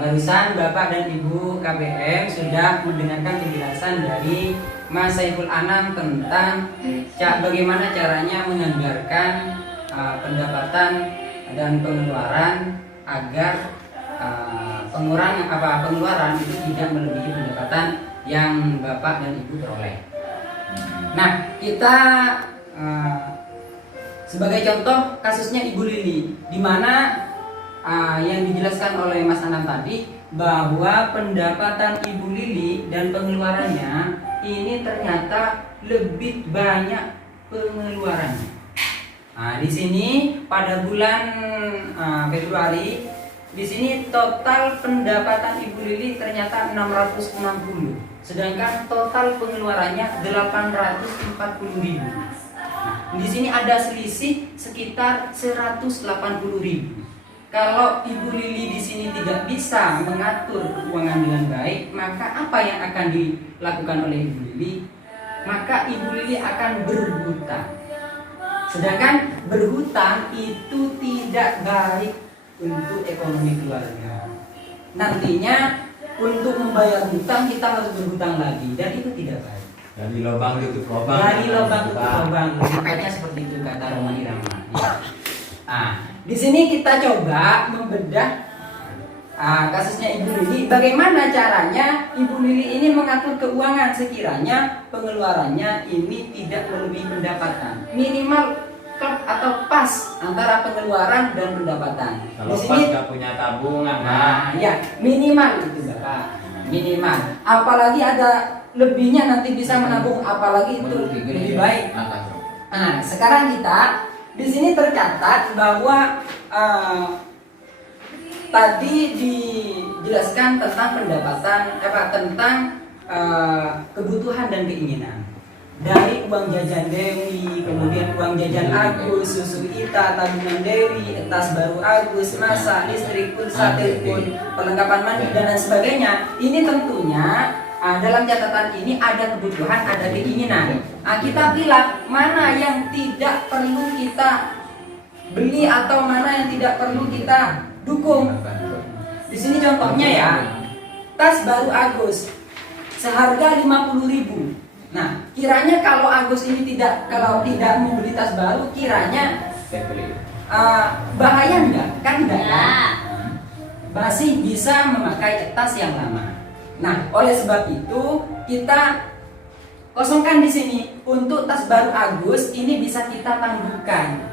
Barusan Bapak dan Ibu KPM sudah mendengarkan penjelasan dari Mas Saiful Anam tentang bagaimana caranya menganggarkan pendapatan dan pengeluaran agar pengeluaran itu tidak melebihi pendapatan yang Bapak dan Ibu peroleh. Nah, kita sebagai contoh kasusnya Ibu Lili, di mana yang dijelaskan oleh Mas Anam tadi bahwa pendapatan Ibu Lili dan pengeluarannya ini ternyata lebih banyak pengeluarannya. Nah, di sini pada bulan Februari, di sini total pendapatan Ibu Lili ternyata 660, sedangkan total pengeluarannya 840.000. Di sini ada selisih sekitar 180.000. Kalau Ibu Lili di sini tidak bisa mengatur keuangan dengan baik, maka apa yang akan dilakukan oleh Ibu Lili? Maka Ibu Lili akan berhutang. Sedangkan berhutang itu tidak baik untuk ekonomi keluarga. Nantinya untuk membayar hutang kita harus berhutang lagi, dan itu tidak baik. Dari lubang tutup lubang. Dari lubang tutup lubang, makanya seperti itu kata Roma Irama. Ya. Nah, di sini kita coba membedah kasusnya Ibu Lili. Bagaimana caranya Ibu Lili ini mengatur keuangan sekiranya pengeluarannya ini tidak melebihi pendapatan, minimal atau pas antara pengeluaran dan pendapatan. Kalau di sini pas nggak punya tabungan, ya minimal itu Bapak, minimal. Apalagi ada lebihnya nanti bisa menabung, apalagi itu lebih baik. Nah, sekarang kita di sini tercatat bahwa tadi dijelaskan tentang pendapatan tentang kebutuhan dan keinginan. Dari uang jajan Dewi, kemudian uang jajan Agus, susu Ita, tabungan Dewi, tas baru Agus, masa, listrik, pulsa, telepon, perlengkapan mandi dan lain sebagainya. Ini tentunya dalam catatan ini ada kebutuhan, ada keinginan. Kita pilih mana yang tidak perlu kita beli atau mana yang tidak perlu kita dukung. Di sini contohnya ya, tas baru Agus seharga 50.000. Nah, kiranya kalau Agus ini tidak membeli tas baru, kiranya bahaya enggak? Kan enggak kan? Masih bisa memakai tas yang lama. Nah, oleh sebab itu kita kosongkan di sini untuk tas baru Agus ini bisa kita tangguhkan.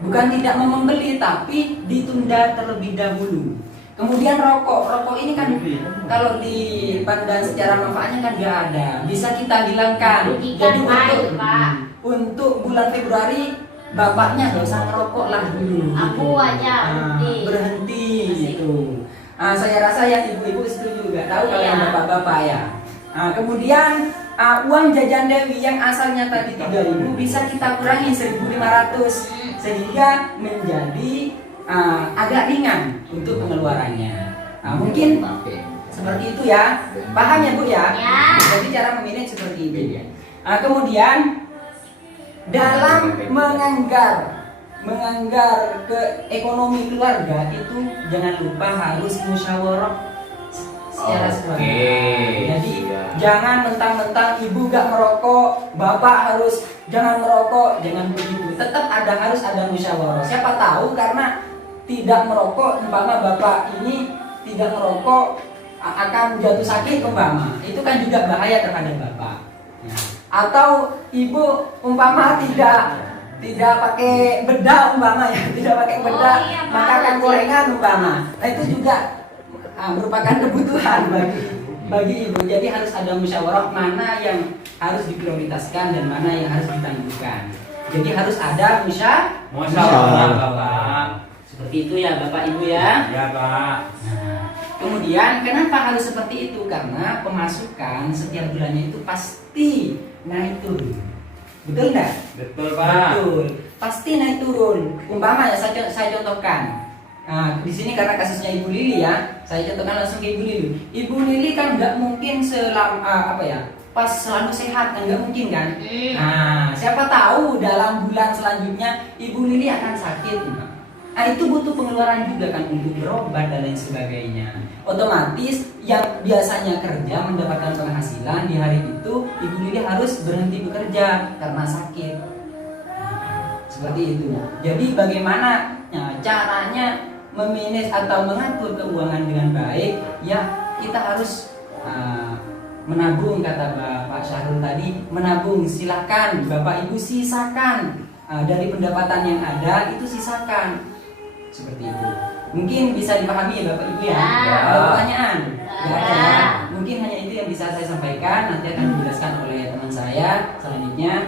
Bukan tidak mau membeli, tapi ditunda terlebih dahulu. Kemudian rokok ini kan kalau dipandang secara manfaatnya kan nggak ada, bisa kita hilangkan. Jadi untuk bulan Februari bapaknya nggak usah ngerokok lah dulu. Aku aja berhenti gitu. Saya rasa yang ibu-ibu setuju juga, tahu kalau yang bapak-bapak ya. Kemudian uang jajan Dewi yang asalnya tadi 3.000 bisa kita kurangi 1.500 sehingga menjadi agak ringan untuk pengeluarannya. Mungkin seperti itu ya. Paham ya Bu ya? Jadi cara memanage seperti itu. Kemudian dalam menganggar ke ekonomi keluarga itu jangan lupa harus musyawarah secara keluarga. Jadi jangan mentang-mentang ibu gak merokok, bapak harus jangan merokok, jangan begitu. Tetap harus ada musyawarah. Siapa tahu karena tidak merokok, umpama bapak ini tidak merokok akan jatuh sakit umpama, itu kan juga bahaya terhadap bapak. Atau ibu umpama tidak pakai bedak umpama ya, tidak pakai bedak, maka akan gorengan umpama. Nah, itu juga merupakan kebutuhan bagi ibu. Jadi harus ada musyawarah mana yang harus diprioritaskan dan mana yang harus ditangguhkan. Jadi harus ada musyawarah Bapak. Seperti itu ya Bapak Ibu ya. Ya Pak. Nah, kemudian kenapa harus seperti itu? Karena pemasukan setiap bulannya itu pasti naik turun. Betul nggak? Betul Pak. Betul. Pasti naik turun. Umpama ya saya contohkan. Nah, di sini karena kasusnya Ibu Lili ya, saya contohkan langsung ke Ibu Lili. Ibu Lili kan nggak mungkin pas selalu sehat kan, nggak mungkin kan. Nah, siapa tahu dalam bulan selanjutnya Ibu Lili akan sakit. itu butuh pengeluaran juga kan untuk berobat dan lain sebagainya. Otomatis yang biasanya kerja mendapatkan penghasilan di hari itu, Ibu Lili harus berhenti bekerja karena sakit. Seperti itu. Jadi bagaimana caranya memanage atau mengatur keuangan dengan baik? Ya, kita harus menabung, kata Bapak Syahrul tadi, menabung. Silakan Bapak Ibu sisakan dari pendapatan yang ada, itu sisakan. Seperti itu. Mungkin bisa dipahami ya Bapak Ibu ya? Ya. Ada pertanyaan? Ya. Ya. Mungkin hanya itu yang bisa saya sampaikan. Nanti akan dijelaskan oleh teman saya selanjutnya.